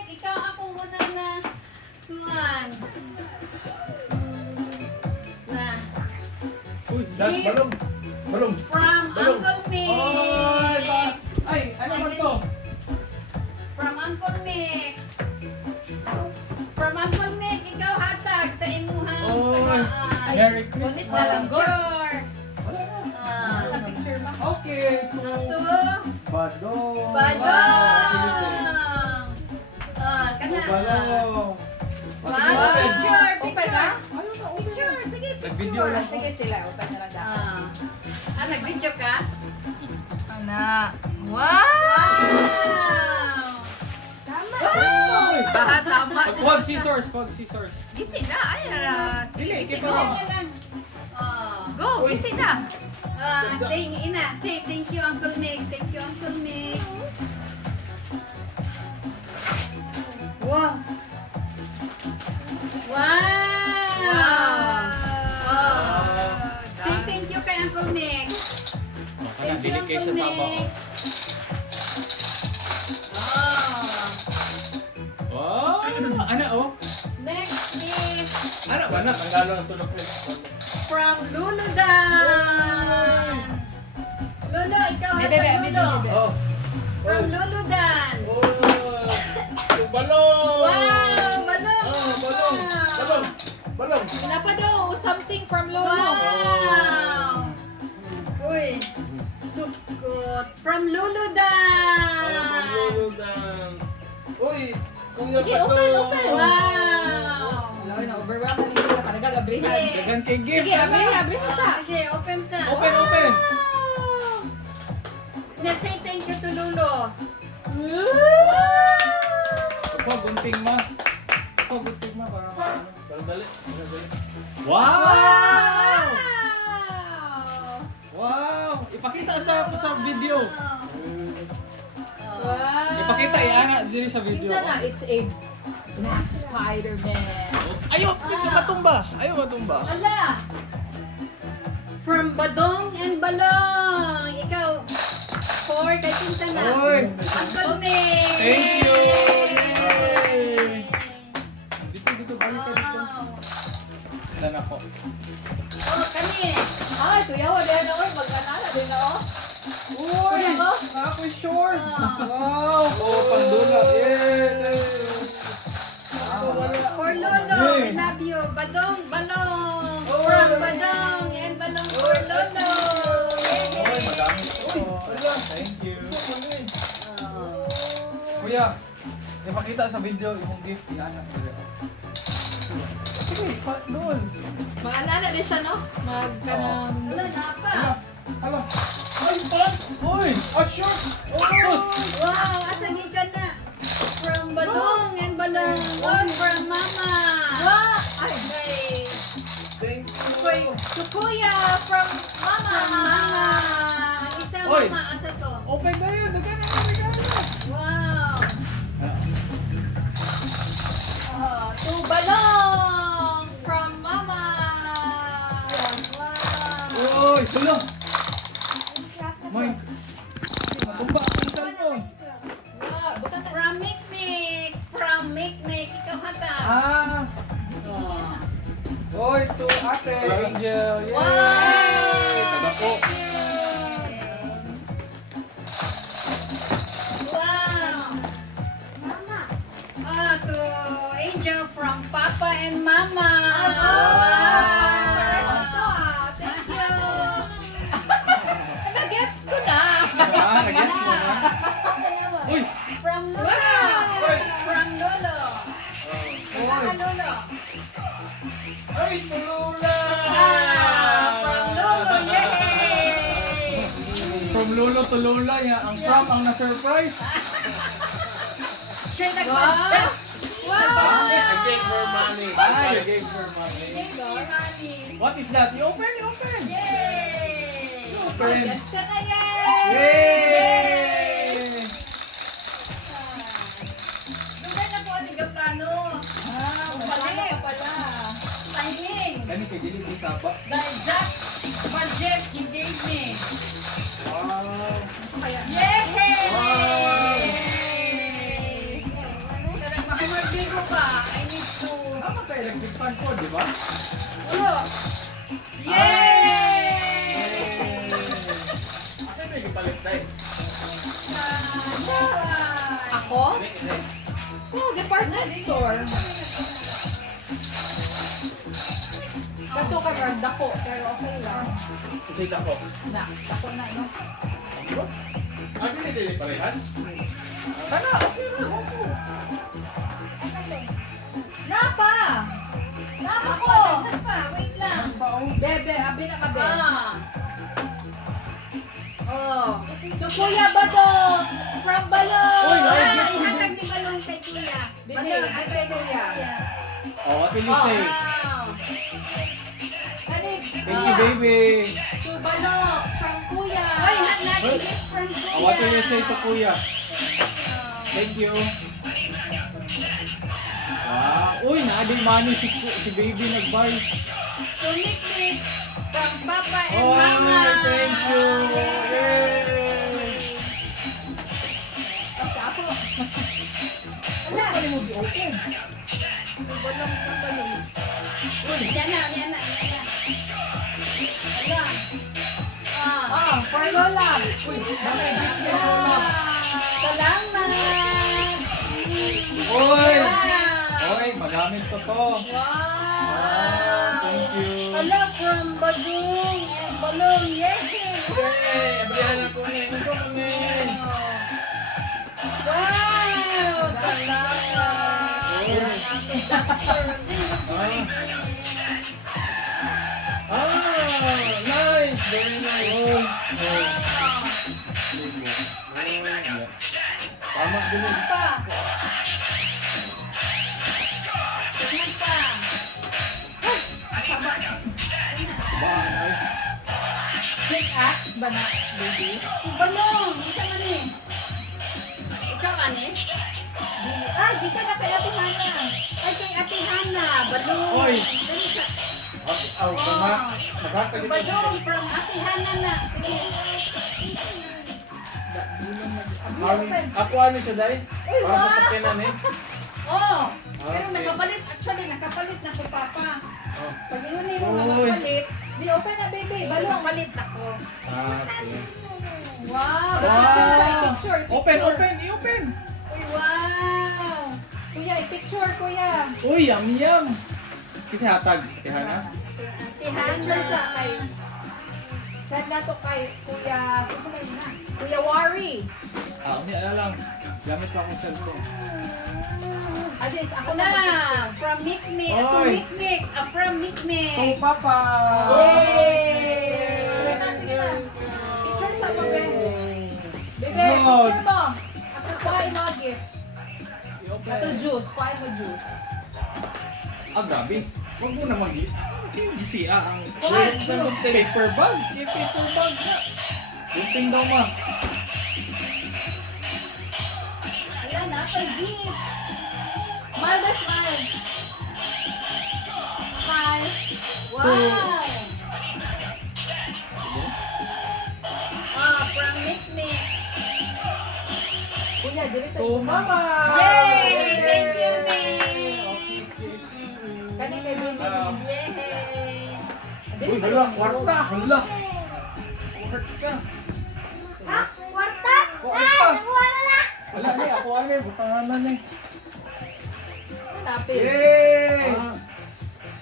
Mick, ikaw ako muna na. Tuan. Na. Uy, das balong. Balong. From Uncle Mick. Ay, ano man to? From Uncle Mick. From Uncle Mick, ikaw hatag sa imuhang tagaan. Merry Bonit Christmas. na lang. Picture. Wala na. Na picture ba? Okay, to Ito. Badong. Badong. Kana. Badong. Wow, Sige, picture, Open picture. na? Picture, sige, Nag-video picture. lang. Sige sila, open na lang dapat. Nag-video ka? Ana. Wow! Wow! Tama. Uy! Tama. Wag scissors, wag scissors. Gisi na. Ay, sige, Dili, gisi kita go. mo. Ka lang. Go, gisi na. Ina, say thank you, Uncle Mick. Thank you, Uncle Mick. Wow! Wow! Say thank you kay Uncle Mick. Thank you, Uncle Mick. Wow! Ano oh? Next is Ano ba na? Tanggalon ang sulok ko. from Lulu Dan. Lulu, ikaw hatag Lulu. Oh. From Lulu Dan. Oh. Balong. Wow! Balong! Oh, balong. Balong. Balong. Napa daw, something from Lolo. Wow! Uy! Tukot. From Lulu Dan. Luludan. Uy, kuya Sige, pa to. open, open. Wow! Lalo na, overwhelmed na sila. Parang gagabrihan. Sige. Dagan kay gift. Sige, abri sa. Sige, open sa. Open, open. Na-say thank you to Lulu. Opo, gunting ma. Opo, gunting ma. Para dali. Wow! Wow! Ipakita sa video. Wow. Ipakita, iana diri sa video. Minsan na, it's a Black Spider-Man. Ayaw, matumba. Ayaw matumba. Ala! From Badong and Balong. Ikaw, for kay Pinsa na. Oy! Uncle Mick. Thank you. Yay! Dito, balik ka dito. Wow. Ilan ako? Oh, kami. Ay, tuyawa din ako. Mag-anala din ako. Uy! Ako shorts! Wow! Oh, pandula. Yay! For Lolo, we love you. Badong, Balong. From Badong and Balong for Lolo. Uy, madami ito. Thank you. Kuya, ipakita sa video yung gift. Iana ko dito. Sige, doon. Mag-anala din siya, no? Mag-kanang... Wala na pa. Hala. Ay, pants! Uy! A short! Oh, sus! Wow, asagi ka na. From Badong and Balong. Oh, from Mama. Wow! Ay, Okay. Thank you. to Kuya from Mama. From Mama. Ang isang Oy. Mama, asa to? Open na yun! Dagan na! Dagan na! Wow. To Balong from Mama. Wow. Uy! Tulong! May! Matumba ang cellphone! Wow, bukan ta. From Mikmik. From Mikmik. Ikaw hata. Ah! Oh. Uy! To ate! Angel! Yay! Wow! Dako! Wow. Mama. To Angel from Papa and Mama. Thank you. Nag-gets ko na. Ah, nag-gets mo na? Uy! From Lolo. Wow. From Lolo. Saka Lolo. Ay! Tulula! From Lolo. Yay! From Lolo to Lola, ang from ang na-surprise. Siya nag-budget. Wow. I gave her money. I gave her money. Thank you, Mami. What is that? You open, you open. Yay! Open. Gets ka na yan. Yay! Dugan na po ang tigaplano. Pala pala. Timing. Kani kay dili isaba. The exact budget he gave me. Wow. Yay! Wow. ko pa. I need to... Dapat ka electric fan ko, di ba? Ulo. Yay! Asa na yung palit tayo? Ako? So, department store. Dato ka rin, dako, pero okay lang. Sige ako. Na, dako na, no? Ano nilili parehas? Sana, okay na. Napa! Napa ko! Wait lang. Bebe, abi na ka, be. Ah. Oh. To Kuya Badong! From Balong! Uy, Ah, nice. ihatag ni Balong kay Kuya. Bili, ay kay Kuya. Oh, what will you say? Wow. Ano, Thank you, baby. To Balong, from Kuya. Ay, hat natin gift from Kuya. Oh, what will you say to Kuya? Oh. Thank you. Uy, naadi money si baby nag-buy. To Nick from Papa and Oh, Mama. thank you. Yay. Sa ako. Wala ka mo open. Yan na. Wala. Ah. Oh, for Lola. Uy, bakit? Lola. Salamat. Oy! Wow. Oy, magamit ko to. Wow. Thank you. Hello from Badung and Balong. Yay. Yay! Abrihan ako ngayon. Ano ko ngayon? Wow. Salamat. Nice! Very nice. Tama din yun. Pa. Tignan pa. Asama. Baan ay. Pickaxe ba na, baby? Balong. Isa man eh. Ikaw ani? Ah, di ka na kay Ate Hana. Ay kay Ate Hana. Balong. Oy. Dali sa. Aw, tama. Nakakalit. Balong from Ate Hana na. Sige. Ako ano siya, Day? Uy, Para sa wow! sakyanan eh. Oh. Pero Okay. nakapalit. Actually, nakapalit na ko Papa. Oh. Pag yun mo nga Uy. nakapalit, Di, open na, baby. Balong. nakapalit ako. Okay. Wow. Wow! Picture, picture. Open, open, i-open! Uy, wow. Kuya, i-picture, kuya. Uy, yum! Kasi hatag, Tihana. Ate Picture sa Hana. kay... Send na to kay Kuya... Ano ba yun na? Kuya Wari. Hindi, lang. Gamit pa akong cellphone. Adis, ako na Na, mag-picture. from Mikmik. Ito Oy. Mikmik. From Mikmik. So, Papa! Sige na, sige na. Picture sa mo, bebe. Bebe, Lord. picture mo. Asa kuhay mo gift. I-open. Ito juice. Kuhay mo juice. Grabe. Huwag mo naman hindi siya ang Kuhay, sa juice. paper bag. Yung paper bag na. Bunting daw ma. Wala na, pag-gift. Smile ba, smile? Smile. Wow. From Mikmik. Kuya, dirito. To Mama! Yay! Thank you, Mick. Kani kay baby. Yay! Uy, hala, kwarta! Hala! Kwarta! Ha? Kwarta? Kwarta! Wala na. Wala na, ako ano eh, butanganan eh. Hanapin. Yay!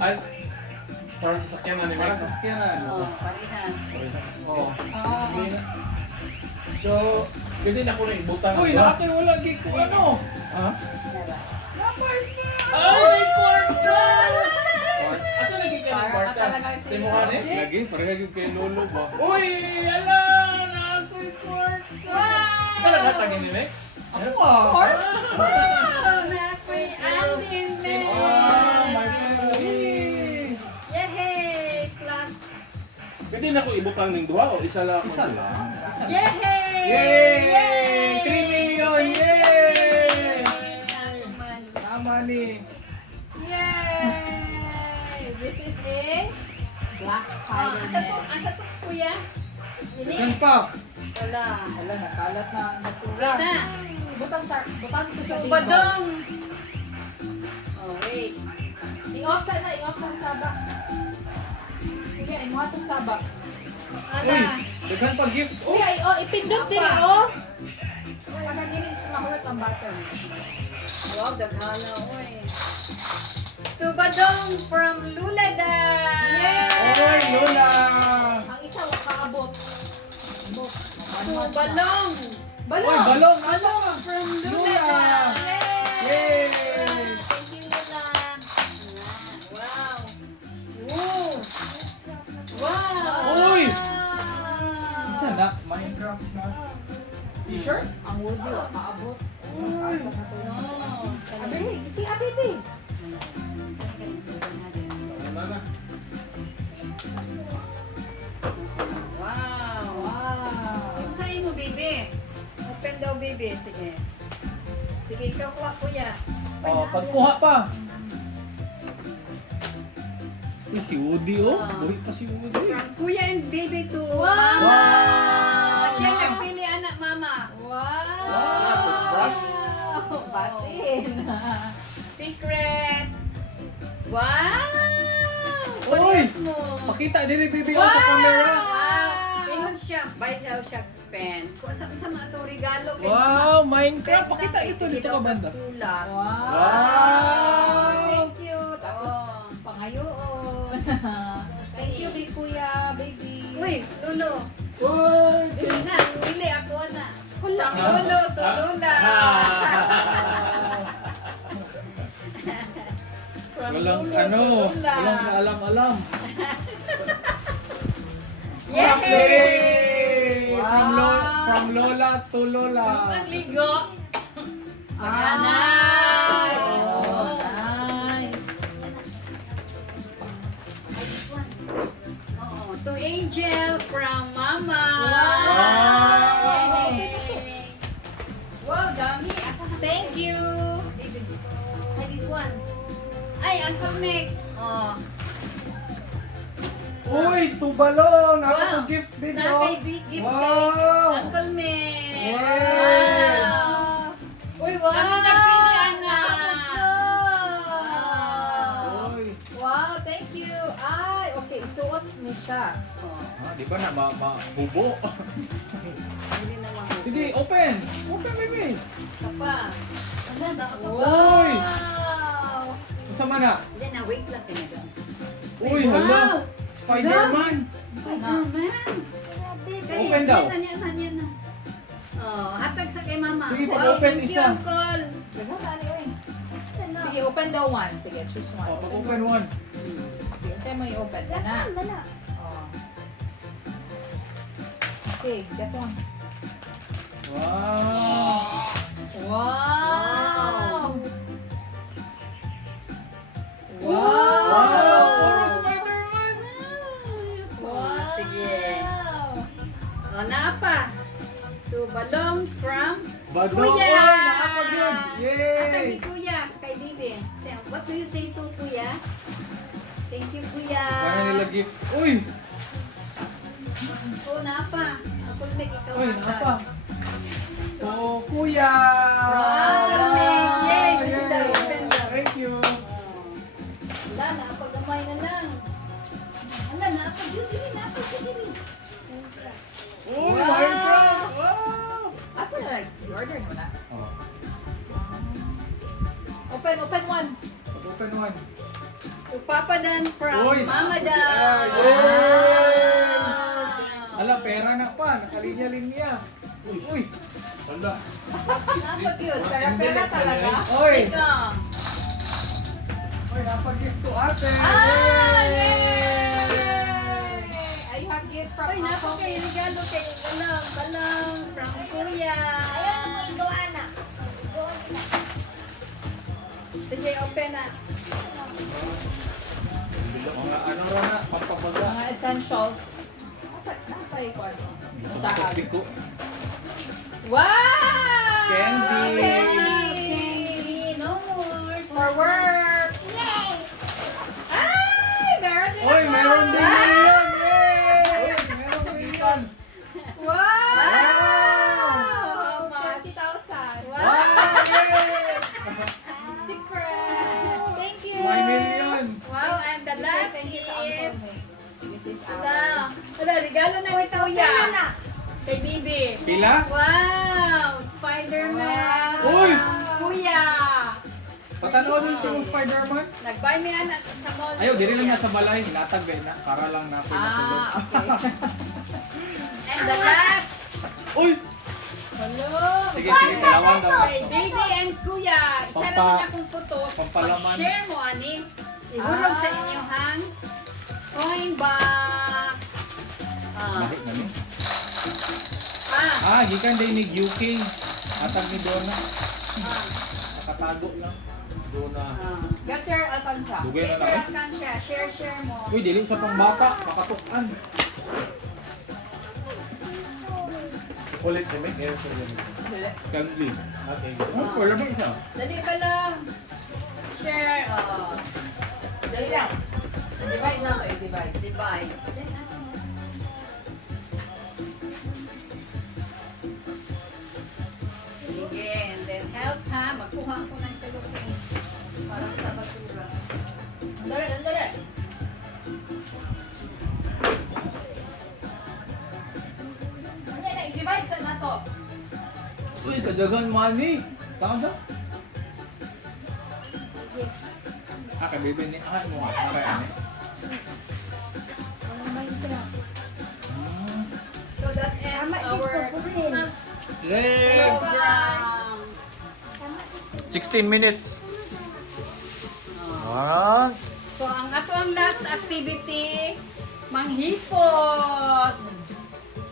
Ay, para sa sakyanan ni Para Mike. sa sakyanan. Oh, parehas. Oh. Oo. So, pwede na ko rin ibutang. Uy, nakatoy wala gig ko ano? Ha? Oh, may kwarta! Asa lagi ka ng Para kwarta? ka talaga si... Timuhan eh? Lagi, para lagi kay Lolo ba? Uy, ala! Nakatoy kwarta! Talaga tangin ni Mike? Ako ah! course. Wow! Nakoy alin Ah, my na! family! Yay! Plus! Pwede na ko ibutang ng duha o isa lang? Isa lang. Yay! Yay! 3 million! Yay! Ako man. Tama ni. Yay! This is a black Oh, spider. asa to, kuya? Yan Ini? pa. Wala. Wala, nakalat na ang basura. Na. Butang ito sa So, table. badong. I-off sana, i-off sa sabak. Kuya, imuha itong sabak. Uy, daghan pa gift. Oh, Kuya, ipindot din, oh. Pagkagilis mahurt ang butter. Wow, daghala, oy. Tubadong from Lulada. Yay! Oy, Lola. Ang isa, wakaabot. Tubalong. Oy, balong. Balong from Lulada. Yay! Thank you, Lula. Wow. Woo. Wow. Uy! Saan na? Minecraft na. T-shirt? Ang Woody, wakaabot. Asa na to? Oh. Abi, si Abi. Wala na. Wow. Wow. Kung sa'yo mo, baby. Open daw, baby. Sige. Sige, ikaw kuha, kuya. Oh, pagkuha pa. Uy, si Woody, oh. Ah. Uy, pa si Woody. From kuya and baby to Wow. mama. Wow. Siya nagpili, anak, mama. Wow! Basin! Secret. Wow. What Uy! else mo? Pakita din ni Bibi sa camera. Wow. Ingon siya. Buy siya pen. Kung saan sa mga ito regalo. kay Wow, mama. Minecraft. Pen Pakita lang, dito, sige dito daw ka banda. magsulat. Wow. Thank you! Tapos, Oh. pangayoon. Thank you, big kuya, baby. Uy, Lolo. Uy! Yun na, pili ako na. Wala. Lolo, to Lola. From Walang Lolo ano, to Lola. walang kaalam-alam. Yay! Wow. From Lola to Lola. Ang ligo. Ay! Oh. Oh, nice. Oo, to Angel from Mama. Wow. Yay! Wow, dami. Asa ka? Thank you. Ay, this one. Ay, Uncle Mick. Oh. Uy, tubalon! Ako Wow. ng gift Na video. kay gift Wow. kay Uncle Mick. Wow. Uy, wow! Kami nagpili, anak. Wow. Uy. Wow, thank you. Ay, okay, isuot ni siya. Oh, Ah, di ba na bubo? hindi na lang. Sige, open! Open, baby! Sapa. Ano na ako? Uy. Wow! Unsa man na? Hindi na, wait lang kayo. Uy, hala! Spider-Man! Spider-Man. Open daw. Yan na. Oh, hatag sa kay mama. Sige, Wow, pag-open thank you, isa. Uncle. Daghan na ano yun. Sige, open daw one. Sige, choose one. Oh, pag-open one. Sige, sa'yo mo i-open. Yan na. Oh. Okay, get one. Wow! Wow! Wow! Puro Spider-Man! Wow! Sige. Oh, naapa. To Balong from Badong! Kuya. Oy, nakapag yun! Hatag Yay! ni Kuya, kay Bibi. What do you say to Kuya? Thank you, Kuya. Kaya nila gifts. Uy! Oh, naapa. Uncle Mick, ikaw Uy, hatag. apa? Oh, kuya! Uncle Mick, yay! Sige, Yay! sa open daw. Thank you! Wala, napagamay na lang. Wala, napag-duty. Uy, Wow! Minecraft! Wow! Asa na order mo na? Oh, Open one. pag-open one. To Papa Dan from Uy, Mama napag- Dan. Yay! Wow. Ala, pera na pa. Nakalinya-linya. Uy, uy! Wala. Napag-yun. Pera talaga. Uy! Ika. Uy, napag-gift to ate! Ah! Yay! Yay! I have gift from Uy, napa kay regalo kay Balang from Kuya. Sige, open na. Mga ano rin na, pampabaga. Mga essentials. Napay-kwan. Saag. Biko. Wow! Candy. Candy! No more. For work! Yay! Ay! Meron din Uy, ako! meron din Ah! yan! Yay! Uy, meron din yan! Wow! Wow! 50,000! Wow! Yay! Secret! Thank you! 1 million! kuya. Kay Bibi. Pila? Wow! Spider-Man. Wow. Uy! Kuya. Patanaw din si Spider-Man. Nag-buy me na sa mall. Ayaw, diri lang na sa balay. Hinatag na. Para lang na po nasulod. Okay. And the last. Uy! Hello. Sige, sige, kalawan daw. Kay Baby and Kuya. Isa Pampa- naman akong photo. pampalaman. Pag-share mo, ani. Ihulog sa inyo, hang. Coin box. Lahi na ni. Ah. Gikan din ni UK. Atag ni Donna. Ah. Nakatago lang. Donna. Ah. Get your alkansya. Dugay na lang Share eh. account siya. Share mo. Uy, dili siya pang bata. Makatukan. Ulit na may air for them. Dili. Candy. Okay. Oh, wala ba siya? Dali ka lang. Share. Dali lang. Divide na to, i-divide. Divide. Sige, and then help ha. Magkuha ko ng cellophane para sa basura. Dali, dali. Ano na, i-divide sa na to. Uy, kadagan money. Tama sa? Kay Bibi ni. Mo nga. Kay ani. So that ends our Christmas Yay! program. 16 minutes. Alright. So ang ato ang last activity, manghipos.